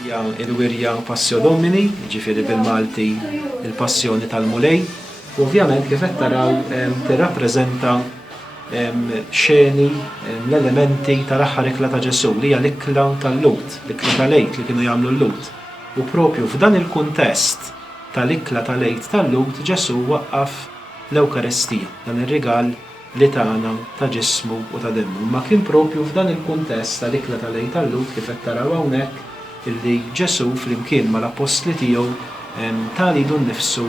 Il-wirja Passio Domini, ġifieri bil-Malti il-Passjoni tal-Mulej, u ovvjament kif qed taraw tirrappreżenta xeni l-elementi tal-aħħar ikla ta' Ġesu li hija l-ikla tal-Lut, l-ikla tal-Għid li kienu jagħmlu l-Lut. U propju f'dan il-kuntest tal-ikla tal-Għid tal-Lut Ġesu waqqaf l-Ewkaristija, dan ir-rigal li tagħna ta' ġismu u ta' demmu. Ma kien propju f'dan il-kuntest tal-ikla tal-Għid tal-Lut kif qed taraw hawnhekk illi Ġesu flimkien mal-apostli tiegħu talidu nnifsu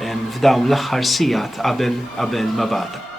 f'dawn l-aħħar sigħat qabel ma bata.